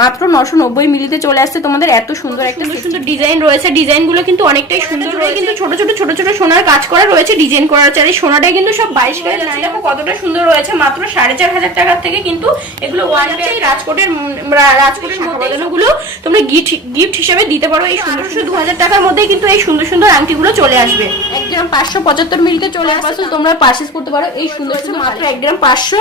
মাত্র নশো নব্বই মিলিতে চলে আসছে তোমাদের এত সুন্দর একটা সুন্দর সুন্দর ডিজাইন রয়েছে। ডিজাইনগুলো কিন্তু অনেকটাই সুন্দর রয়েছে। কিন্তু ছোট ছোট ছোট ছোট সোনার কাজ করা রয়েছে ডিজাইন করা আছে আর এই সোনাটা কিন্তু সব বাইশ ক্যারেট দেখো কতটা সুন্দর রয়েছে। মাত্র সাড়ে চার হাজার টাকার থেকে কিন্তু এগুলো ওয়ান রাজকোটের রাজকোটেরগুলো তোমরা গিফট গিফট হিসেবে দিতে পারো এই সুন্দর সুন্দর দু হাজার টাকার মধ্যে কিন্তু এই সুন্দর সুন্দর আংটিগুলো চলে আসবে। এক গ্রাম পাঁচশো পঁচাত্তর মিলিতে চলে আসবে তোমরা পার্চেস করতে পারো। এই সুন্দর সুন্দর মাত্র এক গ্রাম পাঁচশো।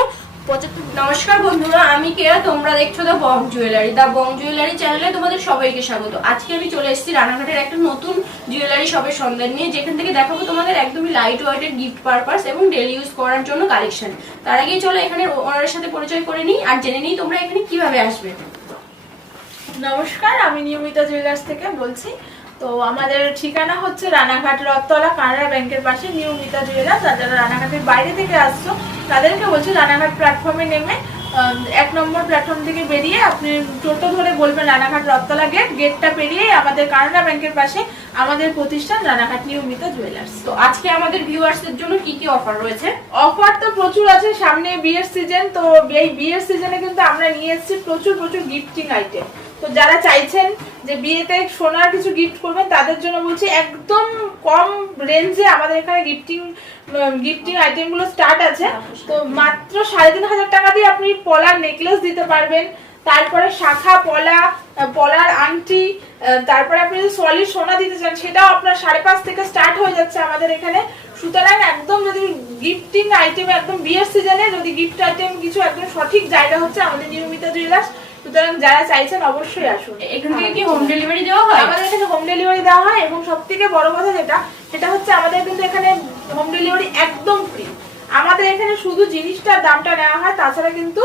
নমস্কার বন্ধুরা, আমি কেয়া, তোমরা দেখছ দা বং জুয়েলারি দা বং জুয়েলারি চ্যানেলে তোমাদের সবাইকে স্বাগত। আজকে আমি চলে এসেছি রানাঘাটের একটা নতুন জুয়েলারি শপের সন্ধান নিয়ে, যেখান থেকে দেখাবো তোমাদের একদমই লাইট ওয়েটের গিফট পারপাস এবং ডেলি ইউজ করার জন্য কালেকশন তার আগেই চলো এখানে ওনারের সাথে পরিচয় করে নিই, আর জেনে নিই তোমরা এখানে কীভাবে আসবে। নমস্কার, আমি নিয়মিতা জুয়েলার্স থেকে বলছি। তো আমাদের ঠিকানা হচ্ছে রানাঘাট রথতলা, কানাড়া ব্যাংকের পাশে নিয়মিতা জুয়েলার্স আর যারা রানাঘাটের বাইরে থেকে আসছো তাদেরকে বলছি, রানাঘাট প্ল্যাটফর্মে নেমে এক নম্বর প্ল্যাটফর্ম থেকে বেরিয়ে আপনি টোটো ধরে বলবেন রানাঘাট রথতলা গেট গেটটা পেরিয়ে আমাদের কানাড়া ব্যাংকের পাশে আমাদের প্রতিষ্ঠান রানাঘাট নিয়মিত জুয়েলার্স তো আজকে আমাদের ভিউয়ার্সদের জন্য কি কি অফার রয়েছে? অফার তো প্রচুর আছে, সামনে বিয়ের সিজন তো এই বিয়ের সিজনে কিন্তু আমরা নিয়ে এসেছি প্রচুর প্রচুর গিফটিং আইটেম তো যারা চাইছেন যে বিয়েতে সোনার কিছু গিফট করবেন, তাদের জন্য বলছি একদম কম রেঞ্জে আমাদের এখানে গিফটিং গিফটিং আইটেমগুলো স্টার্ট আছে। তো মাত্র সাড়ে তিন হাজার টাকা দিয়ে আপনি পলার নেকলেস দিতে পারবেন। তারপরে শাখা, পলা পলার আংটি তারপরে আপনি যদি সলিড সোনা দিতে চান, সেটাও আপনার সাড়ে পাঁচ থেকে স্টার্ট হয়ে যাচ্ছে আমাদের এখানে। সুতরাং একদম যদি গিফটিং আইটেম একদম বিয়ের সিজনে যদি গিফট আইটেম কিছু একদম সঠিক জায়গা হচ্ছে আমাদের নিয়মিত জুয়েলার্স সুতরাং যারা চাইছেন অবশ্যই আসুন। এখান থেকে কি হোম ডেলিভারি দেওয়া হয়? আমাদের এখানে হোম ডেলিভারি দেওয়া হয় এবং সব থেকে বড় কথা যেটা সেটা হচ্ছে আমাদের কিন্তু এখানে হোম ডেলিভারি একদম ফ্রি আমাদের এখানে শুধু জিনিসটার দামটা নেওয়া হয় তাছাড়া কিন্তু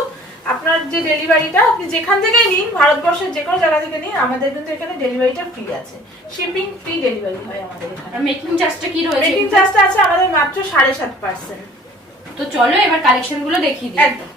আপনার যে ডেলিভারিটা আপনি যেখান থেকে নিন ভারতবর্ষের যে কোনো জায়গা থেকে নিন আমাদের কিন্তু এখানে ডেলিভারিটা ফ্রি আছে। শিপিং ফ্রি ডেলিভারি হয় আমাদের এখানে। মেকিং চার্জটা কি রয়েছে? মেকিং চার্জটা আছে আমাদের মাত্র সাড়ে সাত পার্সেন্ট তো চলো এবার কালেকশনগুলো দেখিয়ে দিই। একদম।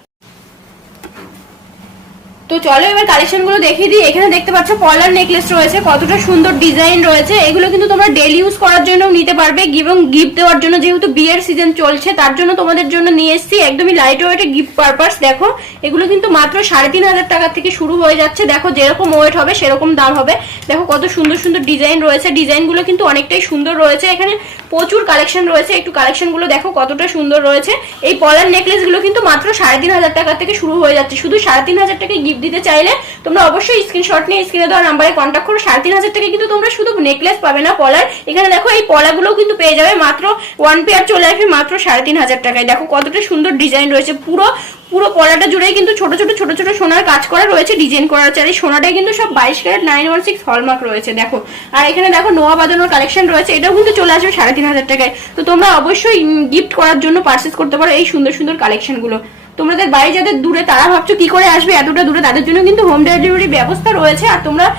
তো চলো এবার কালেকশনগুলো দেখিয়ে দিই। এখানে দেখতে পাচ্ছ পলার নেকলেস রয়েছে, কতটা সুন্দর ডিজাইন রয়েছে। এগুলো কিন্তু তোমরা ডেলি ইউজ করার জন্য নিতে পারবে এবং গিফট দেওয়ার জন্য যেহেতু বিয়ের সিজন চলছে, তার জন্য তোমাদের জন্য নিয়ে এসেছি। একদমই লাইট ওয়েটে গিফট পারপাস দেখো। এগুলো কিন্তু মাত্র সাড়ে তিন হাজার টাকা থেকে শুরু হয়ে যাচ্ছে। দেখো যেরকম ওয়েট হবে, সেরকম দাম হবে। দেখো কত সুন্দর সুন্দর ডিজাইন রয়েছে। ডিজাইনগুলো কিন্তু অনেকটাই সুন্দর রয়েছে। এখানে প্রচুর কালেকশন রয়েছে। একটু কালেকশনগুলো দেখো কতটা সুন্দর রয়েছে। এই পলার নেকলেসগুলো কিন্তু মাত্র সাড়ে তিন হাজার টাকা থেকে শুরু হয়ে যাচ্ছে। শুধু সাড়ে তিন হাজার টাকায় গিফট দিতে চাইলে তোমরা অবশ্যই স্ক্রিনশট নিয়ে স্ক্রিনে দেওয়া নাম্বারে কন্ট্যাক্ট করো। সাড়ে তিন হাজার টাকায় কিন্তু তোমরা শুধু নেকলেস পাবে না, পলার। এখানে দেখো এই পলাগুলোও কিন্তু পেয়ে যাবে। মাত্র ওয়ান পেয়ার চলে আসবে, মাত্র সাড়ে তিন হাজার টাকায়। দেখো কতটা সুন্দর ডিজাইন রয়েছে। পুরো পুরো পলাটা জুড়েই কিন্তু ছোট ছোট ছোট ছোট সোনার কাজ করা রয়েছে ডিজাইন করা আছে আর এই সোনাটাই কিন্তু সব বাইশ carat nine one six hallmark রয়েছে, দেখো। আর এখানে দেখো নোয়া বাজানোর কালেকশন রয়েছে। এটাও কিন্তু চলে আসবে সাড়ে তিন হাজার টাকায়। তো তোমরা অবশ্যই গিফট করার জন্য পারচেস করতে পারো এই সুন্দর সুন্দর কালেকশনগুলো তোমাদের বাড়ি যাদের দূরে তারা ভাবছ কি করে আসবে? এতটা দূরে তাদের জন্য কিন্তু হোম ডেলিভারি ব্যবস্থা রয়েছে। আর তোমরা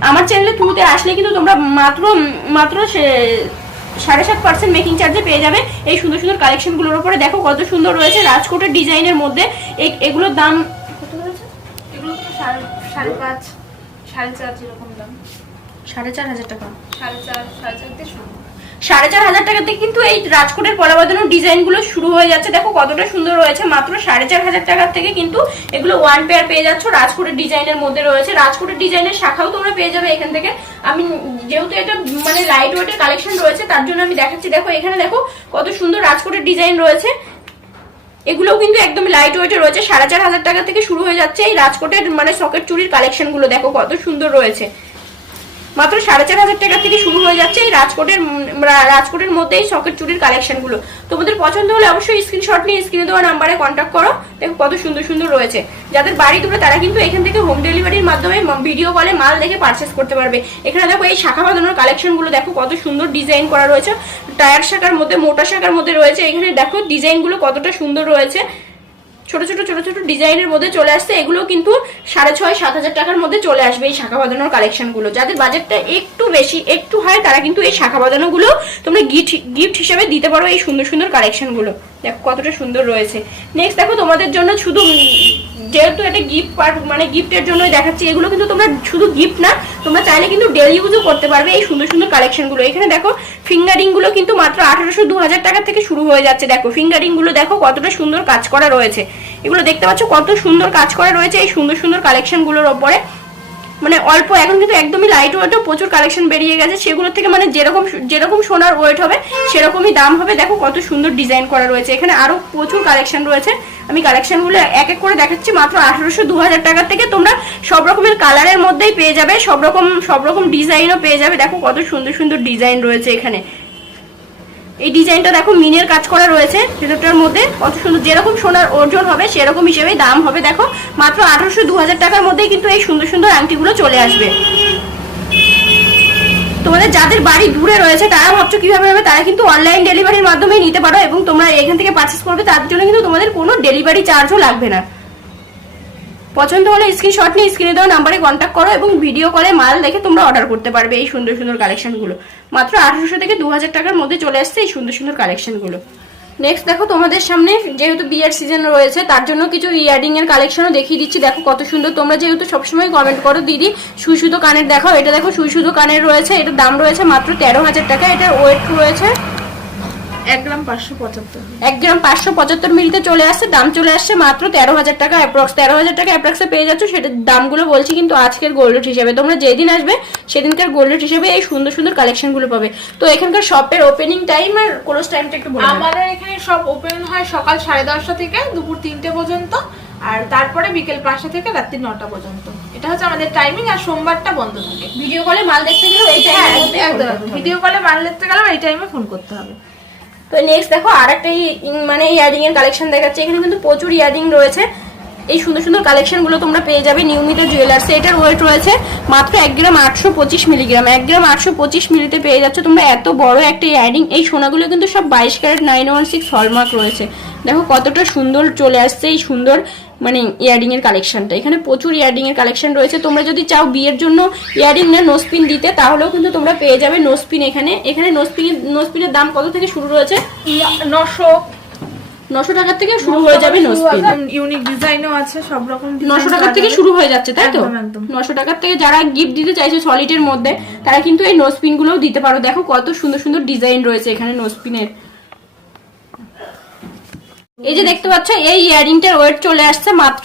আমার চ্যানেলে থ্রুতে আসলে কিন্তু তোমরা মাত্র মাত্র সে- সাড়ে সাত পার্সেন্ট মেকিং চার্জে পেয়ে যাবে। এই সুন্দর সুন্দর কালেকশনগুলোর উপরে। দেখো কত সুন্দর রয়েছে রাজকোটের ডিজাইনের মধ্যে। এগুলোর দাম কত রয়েছে? এগুলো সাড়ে সাড়ে পাঁচ সাড়ে চার দাম। সাড়ে চার হাজার টাকা। সাড়ে চার সাড়ে চার দিয়ে শুরু। সাড়ে চার হাজার টাকা থেকে কিন্তু এই রাজকোটের পলা বাঁধানোর ডিজাইনগুলো শুরু হয়ে যাচ্ছে। দেখো কতটা সুন্দর রয়েছে, মাত্র সাড়ে চার হাজার টাকার থেকে কিন্তু এগুলো ওয়ান পেয়ার পেয়ে যাচ্ছ। রাজকোটের ডিজাইনের মধ্যে রয়েছে। রাজকোটের ডিজাইনের শাখাও তোমরা পেয়ে যাবে এখান থেকে। আমি যেহেতু এটা মানে লাইট ওয়েটের কালেকশন রয়েছে, তার জন্য আমি দেখাচ্ছি। দেখো এখানে দেখো কত সুন্দর রাজকোটের ডিজাইন রয়েছে। এগুলোও কিন্তু একদম লাইট ওয়েটে রয়েছে। সাড়ে চার হাজার টাকা থেকে শুরু হয়ে যাচ্ছে এই রাজকোটের মানে সকেট চুরির কালেকশনগুলো। দেখো কত সুন্দর রয়েছে। মাত্র সাড়ে চার হাজার টাকা থেকে শুরু হয়ে যাচ্ছে এই রাজকোটের রাজকোটের মধ্যে এই সকেট চুরির কালেকশনগুলো। তোমাদের পছন্দ হলে অবশ্যই স্ক্রিনশট নিয়ে স্ক্রিনে দেওয়া নাম্বারে কন্ট্যাক্ট করো। দেখো কত সুন্দর সুন্দর রয়েছে। যাদের বাড়ি দূরে তারা কিন্তু এখান থেকে হোম ডেলিভারির মাধ্যমে ভিডিও কলে মাল দেখে পারচেস করতে পারবে। এখানে দেখো এই শাখা বাঁধানোর কালেকশনগুলো, দেখো কত সুন্দর ডিজাইন করা রয়েছে। টায়ার শাখার মধ্যে মোটা শাখার মধ্যে রয়েছে। এখানে দেখো ডিজাইনগুলো কতটা সুন্দর রয়েছে। ছোট ছোট ছোট ছোট ডিজাইনের মধ্যে চলে আসছে। এগুলো কিন্তু সাড়ে ছয়, সাত হাজার টাকার মধ্যে চলে আসবে এই শাখা বাঁধানোর কালেকশনগুলো যাদের বাজেটটা একটু বেশি, একটু হয়, তারা কিন্তু এই শাখা বাঁধানো গুলো তোমরা গিফট গিফট হিসেবে দিতে পারো এই সুন্দর সুন্দর কালেকশনগুলো দেখো কতটা সুন্দর রয়েছে। নেক্সট দেখো তোমাদের জন্য শুধু যেহেতু এটা গিফট পার মানে গিফটের জন্য দেখাচ্ছি, এগুলো কিন্তু তোমরা শুধু গিফট না, তোমরা চাইলে কিন্তু ডেলি ইউজও করতে পারবে এই সুন্দর সুন্দর কালেকশনগুলো এখানে দেখো ফিঙ্গারিংগুলো কিন্তু মাত্র আঠারোশো দু হাজার টাকা থেকে শুরু হয়ে যাচ্ছে। দেখো ফিঙ্গারিংগুলো দেখো কতটা সুন্দর কাজ করা রয়েছে। এগুলো দেখতে পাচ্ছ কত সুন্দর কাজ করা রয়েছে এই সুন্দর সুন্দর কালেকশনগুলোর ওপরে। মানে অল্প, এখন কিন্তু একদমই লাইট ওয়েটও প্রচুর কালেকশন বেরিয়ে গেছে। সেগুলো থেকে মানে যেরকম যেরকম সোনার ওয়েট হবে, সেরকমই দাম হবে। দেখো কত সুন্দর ডিজাইন করা রয়েছে। এখানে আরও প্রচুর কালেকশন রয়েছে। আমি কালেকশনগুলো এক এক করে দেখাচ্ছি। মাত্র আঠারোশো দু হাজার টাকার থেকে তোমরা সব রকমের কালারের মধ্যেই পেয়ে যাবে। সব রকম সব রকম ডিজাইনও পেয়ে যাবে। দেখো কত সুন্দর সুন্দর ডিজাইন রয়েছে এখানে। এই ডিজাইনটা দেখো মিনের কাজ করা রয়েছে। ভেতরটার মধ্যে কত সুন্দর যেরকম সোনার ওজন হবে, সেরকম হিসেবে দাম হবে। দেখো, মাত্র আঠারোশো দু টাকার মধ্যেই কিন্তু এই সুন্দর সুন্দর আংটিগুলো চলে আসবে। তোমাদের যাদের বাড়ি দূরে রয়েছে, তারা ভাবছ কীভাবে হবে, তারা কিন্তু অনলাইন ডেলিভারির মাধ্যমে নিতে পারো এবং তোমরা এখান থেকে পারচেস করবে তার জন্য কিন্তু তোমাদের কোনো ডেলিভারি চার্জও লাগবে না। পছন্দ হলে স্ক্রিনশট নিয়ে স্ক্রিনে দেওয়া নাম্বারে কন্ট্যাক্ট করো এবং ভিডিও কলে মাল দেখে তোমরা অর্ডার করতে পারবে এই সুন্দর সুন্দর কালেকশনগুলো মাত্র আঠারোশো থেকে দু হাজার টাকার মধ্যে চলে আসছে এই সুন্দর সুন্দর কালেকশনগুলো নেক্সট দেখো তোমাদের সামনে যেহেতু বিয়ের সিজন রয়েছে, তার জন্য কিছু ইয়ারিং এর কালেকশনও দেখিয়ে দিচ্ছি। দেখো কত সুন্দর। তোমরা যেহেতু সবসময় কমেন্ট করো, দিদি, সুই কানের দেখো এটা দেখো সুই কানের রয়েছে, এটার দাম রয়েছে মাত্র তেরো হাজার টাকা। এটার ওয়েট রয়েছে এক গ্রাম পাঁচশো পঁচাত্তর এক গ্রাম পাঁচশো পঁচাত্তর মিলিতে চলে আসছে দাম চলে আসছে মাত্র তেরো হাজার টাকা অ্যাপ্রক্স তেরো হাজার টাকা অ্যাপ্রক্সে পেয়ে যাচ্ছ। সেটার দামগুলো বলছি কিন্তু আজকের গোল্ড রেট হিসেবে। তোমরা যেদিন আসবে সেদিনকার গোল্ড রেট হিসেবে এই সুন্দর সুন্দর কালেকশনগুলো পাবে। তো এখানকার শপের ওপেনিং টাইম আর ক্লোজ টাইমটা একটু বলে আমাদের এখানে সব ওপেন হয় সকাল সাড়ে দশটা থেকে দুপুর তিনটে পর্যন্ত আর তারপরে বিকেল পাঁচটা থেকে রাত্রি নটা পর্যন্ত। এটা হচ্ছে আমাদের টাইমিং আর সোমবারটা বন্ধ থাকে। ভিডিও কলে মাল দেখতে গেলেও এই টাইমে ভিডিও কলে মাল দেখতে গেলেও এই টাইমে ফোন করতে হবে। তো নেক্সট দেখো আর একটা মানে ইয়ারিং এর কালেকশন দেখাচ্ছে। এখানে কিন্তু প্রচুর ইয়ারিং রয়েছে। এই সুন্দর সুন্দর কালেকশনগুলো তোমরা পেয়ে যাবে নিয়মিত জুয়েলার্স এটার ওয়েট রয়েছে মাত্র এক গ্রাম আটশো পঁচিশ মিলিগ্রাম এক গ্রাম আটশো পঁচিশ মিলিতে পেয়ে যাচ্ছ তোমরা এত বড় একটা ইয়ারিং এই সোনাগুলো কিন্তু সব বাইশ carat nine one six hallmark রয়েছে। দেখো কতটা সুন্দর চলে আসছে এই সুন্দর মানে ইয়ারিং এর কালেকশনটা এখানে প্রচুর ইয়ারিং এর কালেকশন রয়েছে। তোমরা যদি চাও বিয়ের জন্য ইয়ারিং না নোসপিন দিতে তাহলেও কিন্তু তোমরা পেয়ে যাবে নোসপিন এখানে। এখানে নোসপিন নোসপিনের দাম কত থেকে শুরু রয়েছে? নশো। নশো টাকার থেকে শুরু হয়ে যাবে নোসপিন ইউনিক ডিজাইনও আছে সব রকম নশো টাকার থেকে শুরু হয়ে যাচ্ছে তাই তো। নশো টাকার থেকে যারা গিফট দিতে চাইছে সলিডের মধ্যে তারা কিন্তু এই নোসপিন গুলোও দিতে পারো। দেখো কত সুন্দর সুন্দর ডিজাইন রয়েছে এখানে নোসপিনের এই যে দেখতে পাচ্ছ এই ইয়ারিংটার ওয়েট চলে আসছে মাত্র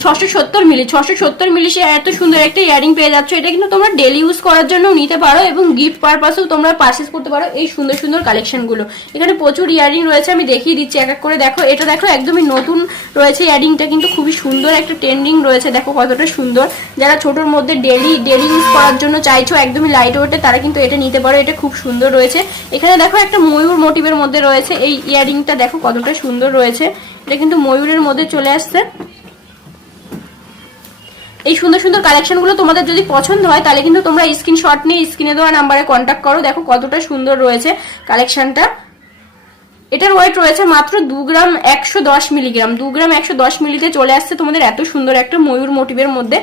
ছশো সত্তর মিলি, ছশো সত্তর মিলি সে এত সুন্দর একটা ইয়ারিং পেয়ে যাচ্ছ, এটা কিন্তু তোমরা ডেলি ইউজ করার জন্য নিতে পারো এবং গিফট পারপাসেও তোমরা পারচেস করতে পারো এই সুন্দর সুন্দর কালেকশনগুলো এখানে প্রচুর ইয়ারিং রয়েছে, আমি দেখিয়ে দিচ্ছি, এক এক করে দেখো। এটা দেখো, একদমই নতুন রয়েছে ইয়ারিংটা, কিন্তু খুবই সুন্দর একটা ট্রেন্ডিং রয়েছে, দেখো কতটা সুন্দর। যারা ছোটোর মধ্যে ডেলি ডেলি ইউজ করার জন্য চাইছো, একদমই লাইট ওয়েটে তারা কিন্তু এটা নিতে পারো, এটা খুব সুন্দর রয়েছে। এখানে দেখো একটা ময়ূর মোটিভের মধ্যে রয়েছে, এই ইয়ারিংটা দেখো কতটা সুন্দর রয়েছে। এটা কিন্তু ময়ূরের মধ্যে চলে আসছে। এই সুন্দর সুন্দর কালেকশনগুলো তোমাদের যদি পছন্দ হয়, তাহলে কিন্তু তোমরা স্ক্রিনশট নিয়ে স্ক্রিনে দেওয়া নাম্বারে কন্ট্যাক্ট করো। দেখো কতটা সুন্দর রয়েছে কালেকশনটা এটার ওয়েট রয়েছে মাত্র দু গ্রাম একশো দশ মিলিগ্রাম দু গ্রাম একশো দশ মিলিতে চলে আসছে তোমাদের এত সুন্দর একটা ময়ূর মোটিভের মধ্যে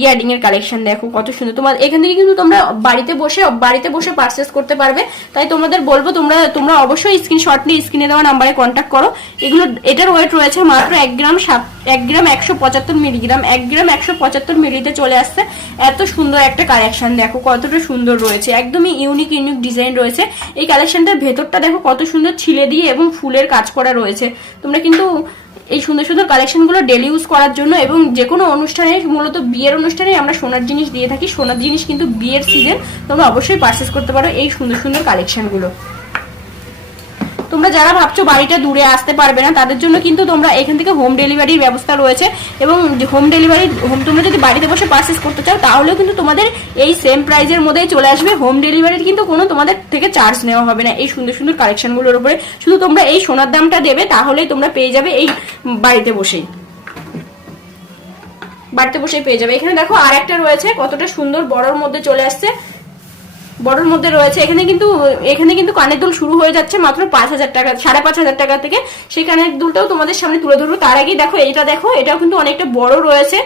ইয়ারিং এর কালেকশন দেখো কত সুন্দর। তোমার এখান থেকে কিন্তু তোমরা বাড়িতে বসে বাড়িতে বসে পারচেস করতে পারবে। তাই তোমাদের বলব তোমরা তোমরা অবশ্যই স্ক্রিনশট নিয়ে স্ক্রিনে দেওয়া নাম্বারে কন্ট্যাক্ট করো। এগুলো, এটার ওয়েট রয়েছে মাত্র এক গ্রাম সাত, এক গ্রাম একশো পঁচাত্তর মিলিগ্রাম এক গ্রাম একশো পঁচাত্তর মিলিতে চলে আসছে। এত সুন্দর একটা কালেকশন দেখো কতটা সুন্দর রয়েছে। একদমই ইউনিক ইউনিক ডিজাইন রয়েছে। এই কালেকশনটার ভেতরটা দেখো কত সুন্দর ছিলে দিয়ে এবং ফুলের কাজ করা রয়েছে। তোমরা কিন্তু এই সুন্দর সুন্দর কালেকশনগুলো ডেলি ইউজ করার জন্য এবং যে কোনো অনুষ্ঠানে, মূলত বিয়ের অনুষ্ঠানে আমরা সোনার জিনিস দিয়ে থাকি। সোনার জিনিস কিন্তু বিয়ের সিজন তোমরা অবশ্যই পারচেস করতে পারো এই সুন্দর সুন্দর কালেকশনগুলো তোমরা যারা ভাবছ বাড়িটা দূরে আসতে পারবে না, তাদের জন্য কিন্তু তোমরা এখান থেকে হোম ডেলিভারির ব্যবস্থা রয়েছে এবং হোম ডেলিভারি হোম তোমরা যদি বাড়িতে বসে পারচেস করতে চাও, তাহলেও কিন্তু তোমাদের এই সেম প্রাইজের মধ্যেই চলে আসবে। হোম ডেলিভারির কিন্তু কোনো তোমাদের থেকে চার্জ নেওয়া হবে না এই সুন্দর সুন্দর কালেকশনগুলোর উপরে। শুধু তোমরা এই সোনার দামটা দেবে, তাহলেই তোমরা পেয়ে যাবে এই বাড়িতে বসেই। বাড়িতে বসেই পেয়ে যাবে। এখানে দেখো আর একটা রয়েছে, কতটা সুন্দর বড়র মধ্যে চলে আসছে। বড়র মধ্যে রয়েছে। এখানে কিন্তু এখানে কিন্তু কানের দুল শুরু হয়ে যাচ্ছে মাত্র পাঁচ হাজার টাকা, সাড়ে পাঁচ হাজার টাকা থেকে। সেই কানের দুলটাও তোমাদের সামনে তুলে ধরবো। তার আগেই দেখো এটা দেখো, এটাও কিন্তু অনেকটা বড় রয়েছে।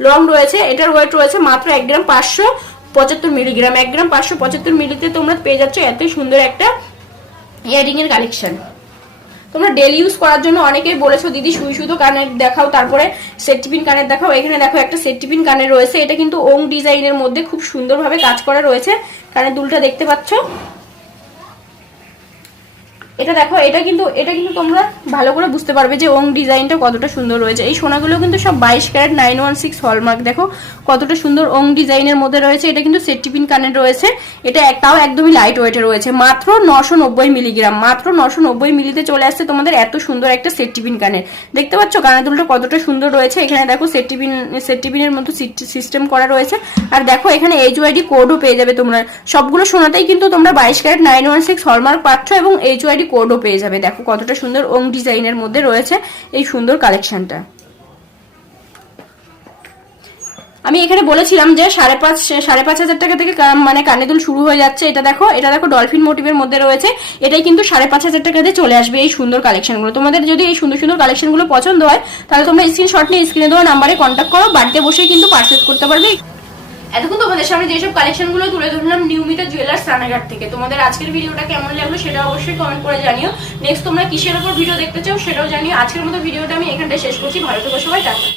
লং রয়েছে, এটার ওয়েট রয়েছে মাত্র এক গ্রাম পাঁচশো পঁচাত্তর মিলিগ্রাম। এক গ্রাম পাঁচশো পঁচাত্তর মিলিতে তোমরা পেয়ে যাচ্ছ এত সুন্দর একটা ইয়ারিং এর কালেকশন। তোমরা ডেলি ইউজ করার জন্য অনেকেই বলেছ, দিদি সুই সুতো কানের দেখাও, তারপরে সেট টিফিন কানের দেখাও। এখানে দেখো একটা সেট টিফিন কানের রয়েছে, এটা কিন্তু ওং ডিজাইনের মধ্যে খুব সুন্দরভাবে কাজ করা রয়েছে। কানের দুলটা দেখতে পাচ্ছ? এটা দেখো, এটা কিন্তু এটা কিন্তু তোমরা ভালো করে বুঝতে পারবে যে ওং ডিজাইনটা কতটা সুন্দর রয়েছে। এই সোনাগুলো কিন্তু সব বাইশ carat nine one six hallmark. দেখো, কতটা সুন্দর ওং ডিজাইনের মধ্যে রয়েছে। এটা কিন্তু সেটটিপিন কানের রয়েছে। এটা এক- তাও একদমই লাইট ওয়েটে রয়েছে। মাত্র নশো নব্বই মিলিগ্রাম মাত্র নশো নব্বই মিলিতে চলে আসছে তোমাদের এত সুন্দর একটা সেটটিপিন কানের। দেখতে পাচ্ছ কানের দুলটা কতটা সুন্দর রয়েছে? এখানে দেখো সেটটিপিন সেটটিপিনের মতো সিস্টেম করা রয়েছে। আর দেখো, এখানে এইচ ওয়াইডি কোডও পেয়ে যাবে তোমরা। সবগুলো সোনাতেই কিন্তু তোমরা বাইশ carat nine one six hallmark পাচ্ছ এবং এইচ ওয়াইডি কোডও পেয়ে যাবে। দেখো কতটা সুন্দর ওং ডিজাইনের মধ্যে রয়েছে এই সুন্দর কালেকশনটা আমি এখানে বলেছিলাম যে সাড়ে পাঁচ সাড়ে পাঁচ হাজার টাকা থেকে মানে কানে দুল শুরু হয়ে যাচ্ছে। এটা দেখো এটা দেখো ডলফিন মোটিভের মধ্যে রয়েছে। এটাই কিন্তু সাড়ে পাঁচ হাজার টাকা দিয়ে চলে আসবে এই সুন্দর কালেকশনগুলো তোমাদের যদি এই সুন্দর সুন্দর কালেকশনগুলো পছন্দ হয়, তাহলে তোমরা স্ক্রিনশট নিয়ে স্ক্রিনে দেওয়া নাম্বারে কন্ট্যাক্ট করো। বাড়িতে বসেই কিন্তু পারচেস করতে পারবে। এতক্ষণ তোমাদের সামনে যেসব কালেকশনগুলো তুলে ধরলাম নিয়মিত জুয়েলার্স রানাঘাট থেকে। তোমাদের আজকের ভিডিওটা কেমন লাগল সেটা অবশ্যই কমেন্ট করে জানিও। নেক্সট তোমরা কিসের ওপর ভিডিও দেখতে চাও সেটাও জানিও। আজকের মতো ভিডিওটা আমি এখানটায় শেষ করছি। ভালো সবাই, টাটা।